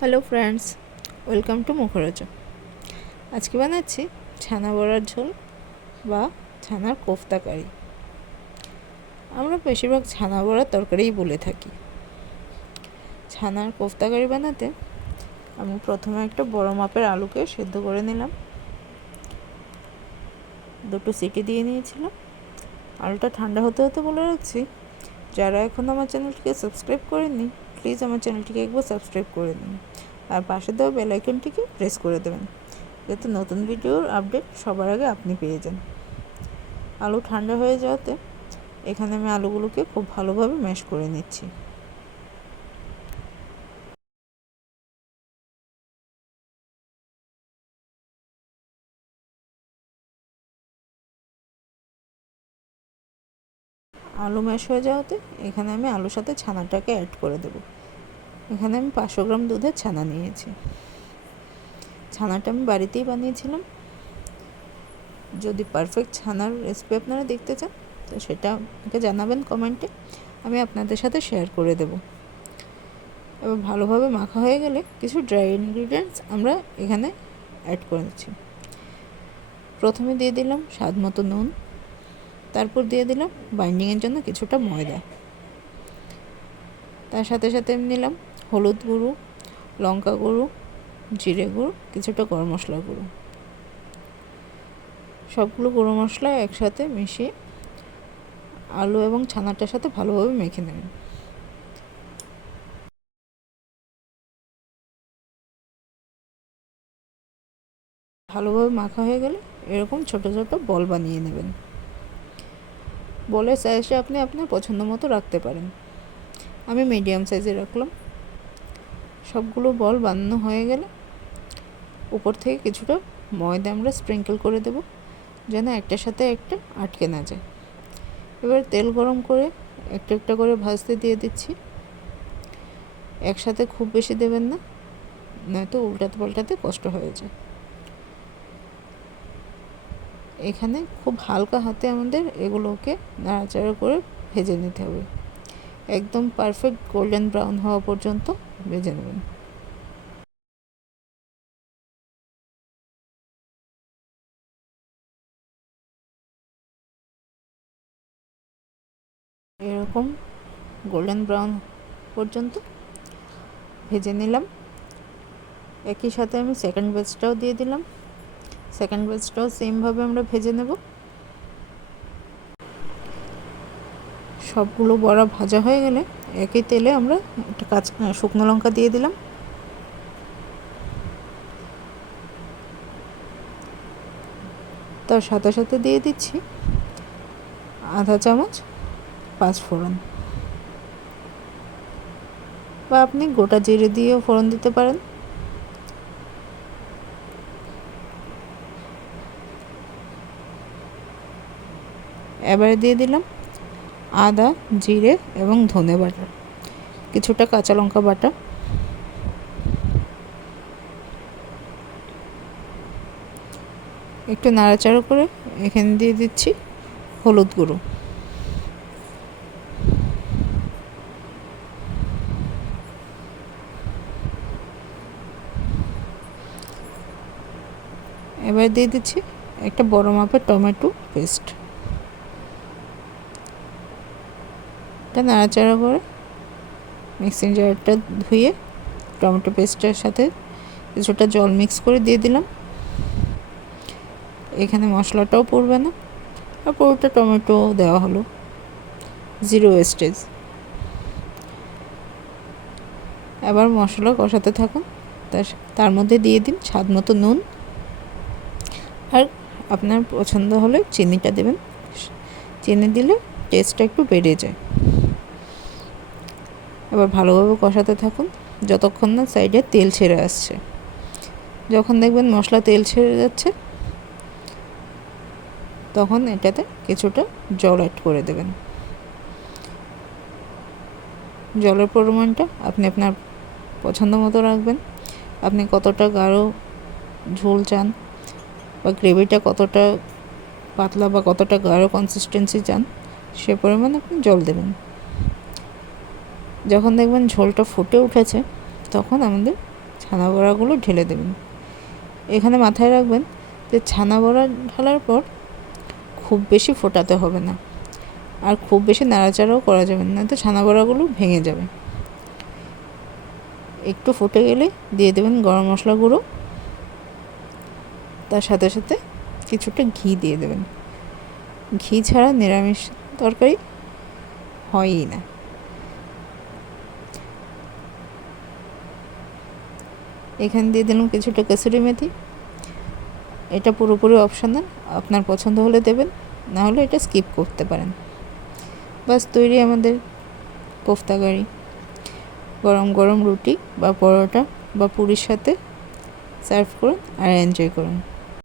Hello friends, welcome to মুখরোচক। আজকে বানাচ্ছি ছানা বড়ার ঝোল বা ছানার কোফতা কারি। আমরা বেশিরভাগ ছানা বড়ার তরকারিই বলে থাকি। ছানার কোফতা কারি বানাতে আমি প্রথমে একটা বড় মাপের আলুকে সেদ্ধ করে নিলাম, দুটো সিটি দিয়ে নিয়েছিলাম। আলুটা ঠান্ডা হতে হতে বলে রাখছি, যারা এখন আমার চ্যানেলটিকে সাবস্ক্রাইব করেননি প্লিজ আমার চ্যানেলটিকে একবার সাবস্ক্রাইব করে নিন আর পাশে দেওয়া বেল আইকনটিকে প্রেস করে দেবেন, যাতে নতুন ভিডিওর আপডেট সবার আগে আপনি পেয়ে যান। আলু ঠান্ডা হয়ে যাওয়াতে এখানে আমি আলুগুলোকে খুব ভালোভাবে ম্যাশ করে নিচ্ছি। আলু ম্যাশ হয়ে যাওয়াতে এখানে আমি আলুর সাথে ছানাটাকে অ্যাড করে দেব। এখানে আমি 500 গ্রাম দুধের ছানা নিয়েছি। ছানাটা আমি বাড়িতেই বানিয়েছিলাম। যদি পারফেক্ট ছানার রেসিপি আপনারা দেখতে চান তো সেটা আমাকে জানাবেন কমেন্টে, আমি আপনাদের সাথে শেয়ার করে দেব। এবার ভালোভাবে মাখা হয়ে গেলে কিছু ড্রাই ইনগ্রিডিয়েন্টস আমরা এখানে অ্যাড করে দিচ্ছি। প্রথমে দিয়ে দিলাম স্বাদ মতো নুন, তারপর দিয়ে দিলাম বাইন্ডিংয়ের জন্য কিছুটা ময়দা, তার সাথে সাথে আমি নিলাম হলুদ গুঁড়ো, লঙ্কা গুঁড়ো, জিরে গুঁড়ো, কিছুটা গরম মশলা গুঁড়ো। সবগুলো গুঁড়ো মশলা একসাথে মিশিয়ে আলু এবং ছানাটার সাথে ভালোভাবে মেখে নেবেন। ভালোভাবে মাখা হয়ে গেলে এরকম ছোট ছোট বল বানিয়ে নেবেন। বলের সাইজটা আপনি আপনার পছন্দ মতো রাখতে পারেন। আমি মিডিয়াম সাইজে রাখলাম। সবগুলো বল বানানো হয়ে গেলে উপর থেকে কিছুটা ময়দা আমরা স্প্রিঙ্কেল করে দেব, যেন একটার সাথে একটা আটকে না যায়। এবার তেল গরম করে একটা একটা করে ভাজতে দিয়ে দিচ্ছি। একসাথে খুব বেশি দেবেন না, নয়তো উল্টাতে পাল্টাতে কষ্ট হয়ে যায়। এখানে খুব হালকা হাতে আমাদের এগুলোকে নাড়াচাড়া করে ভেজে নিতে হবে। একদম পারফেক্ট গোল্ডেন ব্রাউন হওয়া পর্যন্ত ভেজে নেবেন। এরকম গোল্ডেন ব্রাউন পর্যন্ত ভেজে নিলাম। একই সাথে আমি সেকেন্ড ব্যাচটাও দিয়ে দিলাম। সেকেন্ড ব্যাচটাও সেমভাবে আমরা ভেজে নেব। সবগুলো বড়া ভাজা হয়ে গেলে একই তেলে আমরা একটা শুকনো লঙ্কা দিয়ে দিলাম। তার সাথে সাথে দিয়ে দিচ্ছি আধা চামচ পাঁচফোড়ন, বা আপনি গোটা জিরে দিয়েও ফোড়ন দিতে পারেন। এবারে দিয়ে দিলাম আদা, জিরে এবং ধনে বাটা, কিছুটা কাঁচা লঙ্কা বাটা। একটু নাড়াচাড়া করে এখানে দিয়ে দিচ্ছি হলুদ গুঁড়ো। এবার দিয়ে দিচ্ছি একটা বড় মাপের টমেটো পেস্ট। এটা নাড়াচাড়া করে মিক্সিং জারটা ধুয়ে টমেটো পেস্টের সাথে কিছুটা জল মিক্স করে দিয়ে দিলাম। এখানে মশলাটাও পড়বে না আর পুরোটা টমেটো দেওয়া হলো, জিরো ওয়েস্টেজ। এবার মশলা কষাতে থাকুন। তার মধ্যে দিয়ে দিন স্বাদ মতো নুন, আর আপনার পছন্দ হলে চিনিটা দেবেন। চিনি দিলে টেস্টটা একটু বেড়ে যায়। এবার ভালোভাবে কষাতে থাকুন যতক্ষণ না সাইডে তেল ছেড়ে আসছে। যখন দেখবেন মশলা তেল ছেড়ে যাচ্ছে তখন এটাতে কিছুটা জল অ্যাড করে দেবেন। জলের পরিমাণটা আপনি আপনার পছন্দ মতো রাখবেন। আপনি কতটা গাঢ় ঝোল চান বা গ্রেভিটা কতটা পাতলা বা কতটা গাঢ় কনসিস্টেন্সি চান সে পরিমাণ আপনি জল দেবেন। যখন দেখবেন ঝোলটা ফুটে উঠেছে তখন আমাদের ছানা বড়াগুলো ঢেলে দেবেন। এখানে মাথায় রাখবেন যে ছানা বড়া ঢালার পর খুব বেশি ফোটাতে হবে না, আর খুব বেশি নাড়াচাড়াও করা যাবে না, তো ছানা বড়াগুলো ভেঙে যাবে। একটু ফুটে গেলে দিয়ে দেবেন গরম মশলা গুঁড়ো, তার সাথে সাথে কিছুটা ঘি দিয়ে দেবেন। ঘি ছাড়া নিরামিষ তরকারি হয়ই না। এখানে দিয়ে দিলাম কিছুটা কসুরি মেথি। এটা পুরোপুরি অপশনাল, আপনার পছন্দ হলে দেবেন, না হলে এটা স্কিপ করতে পারেন। বাস তৈরি আমাদের কোফতা কারি। গরম গরম রুটি বা পরোটা বা পুরির সাথে সার্ভ করুন আর এনজয় করুন।